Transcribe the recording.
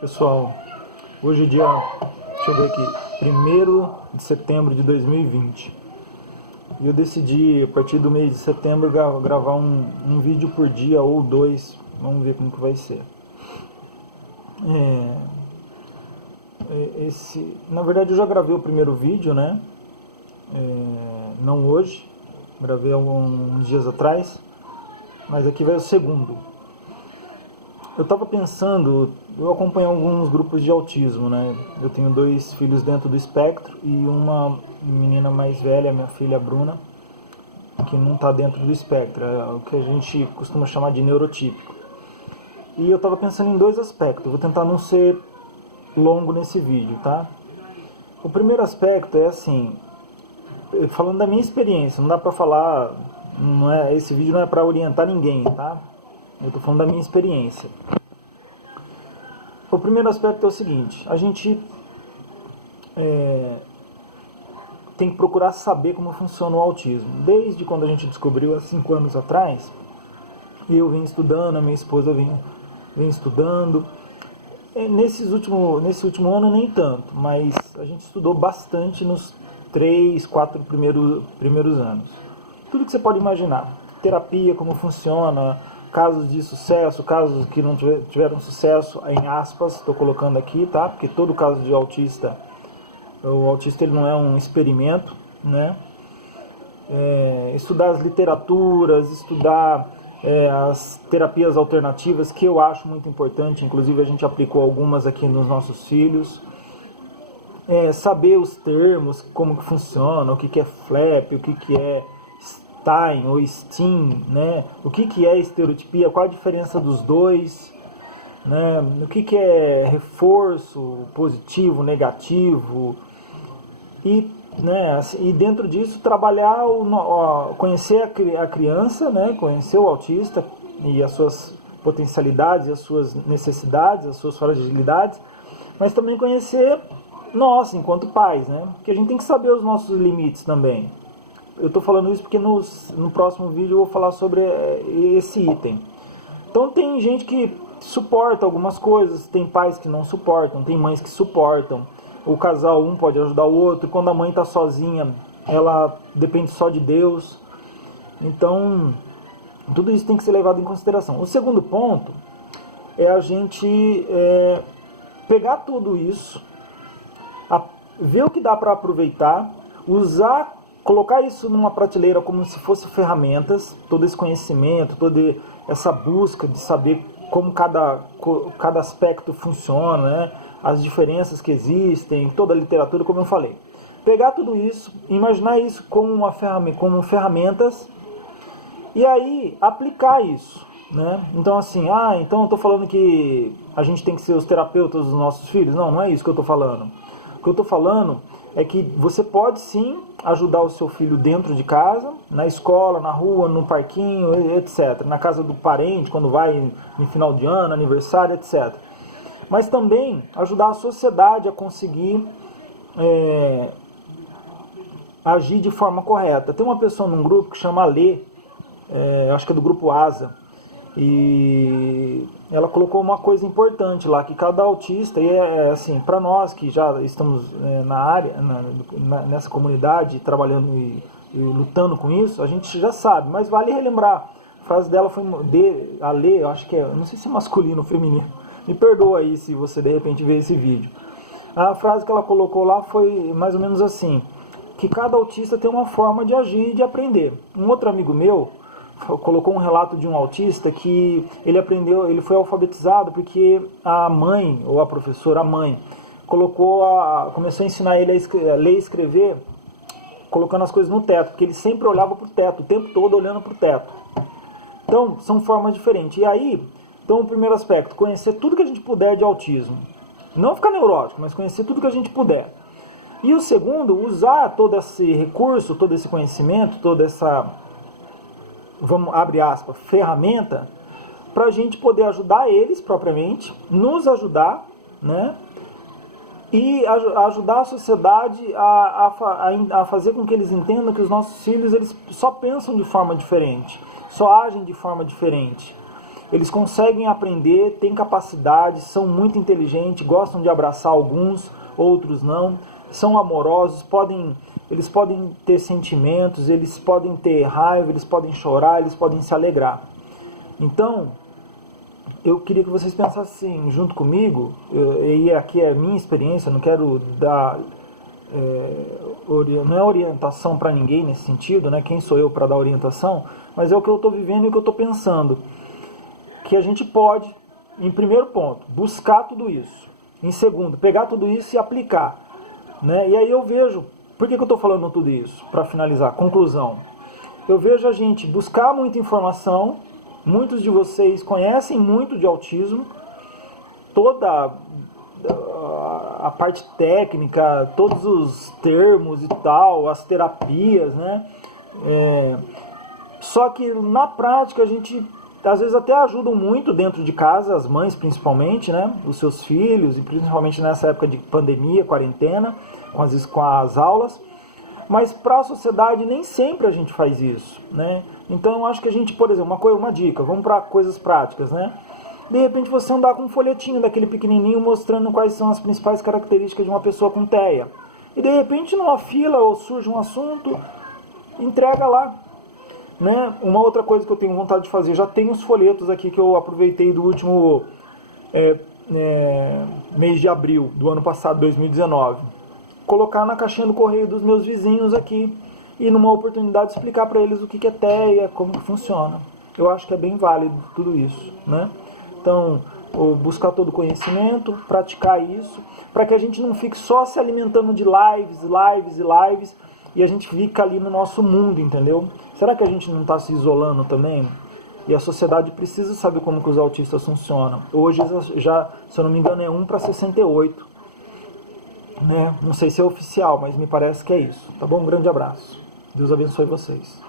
Pessoal, hoje é dia, deixa eu ver aqui, 1º de setembro de 2020. E eu decidi, a partir do mês de setembro, gravar um vídeo por dia ou dois. Vamos ver como que vai ser. Na verdade, eu já gravei o primeiro vídeo, né? Não hoje, gravei alguns dias atrás, mas aqui vai o segundo. Eu estava pensando, eu acompanho alguns grupos de autismo, né? Eu tenho 2 filhos dentro do espectro e uma menina mais velha, minha filha Bruna, que não está dentro do espectro, é o que a gente costuma chamar de neurotípico. E eu estava pensando em 2 aspectos, vou tentar não ser longo nesse vídeo, tá? O primeiro aspecto é assim, falando da minha experiência, não dá para falar, esse vídeo não é para orientar ninguém, tá? Eu estou falando da minha experiência. O primeiro aspecto é o seguinte, a gente tem que procurar saber como funciona o autismo. Desde quando a gente descobriu há 5 anos atrás, eu vim estudando, a minha esposa vem estudando. Nesse último ano nem tanto, mas a gente estudou bastante nos 3, 4 primeiros anos. Tudo que você pode imaginar. Terapia, como funciona, casos de sucesso, casos que não tiveram sucesso, em aspas, estou colocando aqui, tá? Porque todo caso de autista, o autista ele não é um experimento, né? Estudar as literaturas, estudar as terapias alternativas, que eu acho muito importante, inclusive a gente aplicou algumas aqui nos nossos filhos. Saber os termos, como que funciona, o que é FLAP, o que é Stein ou STEAM, né? O que é estereotipia, qual a diferença dos dois, né? O que é reforço positivo, negativo, e, né, e dentro disso trabalhar, conhecer a criança, né? Conhecer o autista e as suas potencialidades, as suas necessidades, as suas fragilidades, mas também conhecer nós, enquanto pais, né? Porque a gente tem que saber os nossos limites também. Eu estou falando isso porque no próximo vídeo eu vou falar sobre esse item. Então tem gente que suporta algumas coisas, tem pais que não suportam, tem mães que suportam. O casal, um pode ajudar o outro. Quando a mãe está sozinha, ela depende só de Deus. Então, tudo isso tem que ser levado em consideração. O segundo ponto é a gente pegar tudo isso, ver o que dá para aproveitar, colocar isso numa prateleira como se fosse ferramentas, todo esse conhecimento, toda essa busca de saber como cada aspecto funciona, né? As diferenças que existem, toda a literatura, como eu falei. Pegar tudo isso, imaginar isso como ferramentas e aí aplicar isso, né? Então assim, então eu estou falando que a gente tem que ser os terapeutas dos nossos filhos? Não, não é isso que eu estou falando. O que eu estou falando é que você pode sim ajudar o seu filho dentro de casa, na escola, na rua, no parquinho, etc. Na casa do parente, quando vai no final de ano, aniversário, etc. Mas também ajudar a sociedade a conseguir agir de forma correta. Tem uma pessoa num grupo que chama Lê, acho que é do grupo ASA, e ela colocou uma coisa importante lá, que cada autista, e assim, para nós que já estamos na área, nessa comunidade, trabalhando e lutando com isso, a gente já sabe, mas vale relembrar. A frase dela foi a Lê, eu acho que não sei se é masculino ou feminino, me perdoa aí se você de repente vê esse vídeo. A frase que ela colocou lá foi mais ou menos assim, que cada autista tem uma forma de agir e de aprender. Um outro amigo meu colocou um relato de um autista que ele foi alfabetizado porque a mãe, ou a professora, a mãe, começou a ensinar ele a ler e escrever, colocando as coisas no teto, porque ele sempre olhava para o teto, o tempo todo olhando para o teto. Então, são formas diferentes. E aí, então, o primeiro aspecto, conhecer tudo que a gente puder de autismo. Não ficar neurótico, mas conhecer tudo que a gente puder. E o segundo, usar todo esse recurso, todo esse conhecimento, toda essa, abre aspas, ferramenta, para a gente poder ajudar eles propriamente, nos ajudar, né? E ajudar a sociedade a fazer com que eles entendam que os nossos filhos eles só pensam de forma diferente, só agem de forma diferente. Eles conseguem aprender, têm capacidade, são muito inteligentes, gostam de abraçar alguns, outros não, são amorosos, eles podem ter sentimentos, eles podem ter raiva, eles podem chorar, eles podem se alegrar. Então, eu queria que vocês pensassem junto comigo, e aqui é a minha experiência, não quero dar... não é orientação para ninguém nesse sentido, né? Quem sou eu para dar orientação? Mas é o que eu estou vivendo e o que eu estou pensando. Que a gente pode, em primeiro ponto, buscar tudo isso. Em segundo, pegar tudo isso e aplicar. Né? E aí eu vejo, por que eu estou falando tudo isso? Para finalizar, conclusão. Eu vejo a gente buscar muita informação, muitos de vocês conhecem muito de autismo, toda a parte técnica, todos os termos e tal, as terapias, né? Só que na prática a gente às vezes até ajudam muito dentro de casa, as mães principalmente, né? Os seus filhos, e principalmente nessa época de pandemia, quarentena, com as aulas. Mas para a sociedade nem sempre a gente faz isso, né? Então eu acho que a gente, por exemplo, uma dica, vamos para coisas práticas, né? De repente você andar com um folhetinho daquele pequenininho mostrando quais são as principais características de uma pessoa com TEA. E de repente numa fila ou surge um assunto, entrega lá. Né? Uma outra coisa que eu tenho vontade de fazer, já tem os folhetos aqui que eu aproveitei do último mês de abril do ano passado, 2019. Colocar na caixinha do correio dos meus vizinhos aqui e numa oportunidade explicar para eles o que é TEA, como que funciona. Eu acho que é bem válido tudo isso, né? Então, buscar todo o conhecimento, praticar isso, para que a gente não fique só se alimentando de lives, e a gente fica ali no nosso mundo, entendeu? Será que a gente não está se isolando também? E a sociedade precisa saber como que os autistas funcionam. Hoje já, se eu não me engano, é 1 para 68. Né? Não sei se é oficial, mas me parece que é isso. Tá bom? Um grande abraço. Deus abençoe vocês.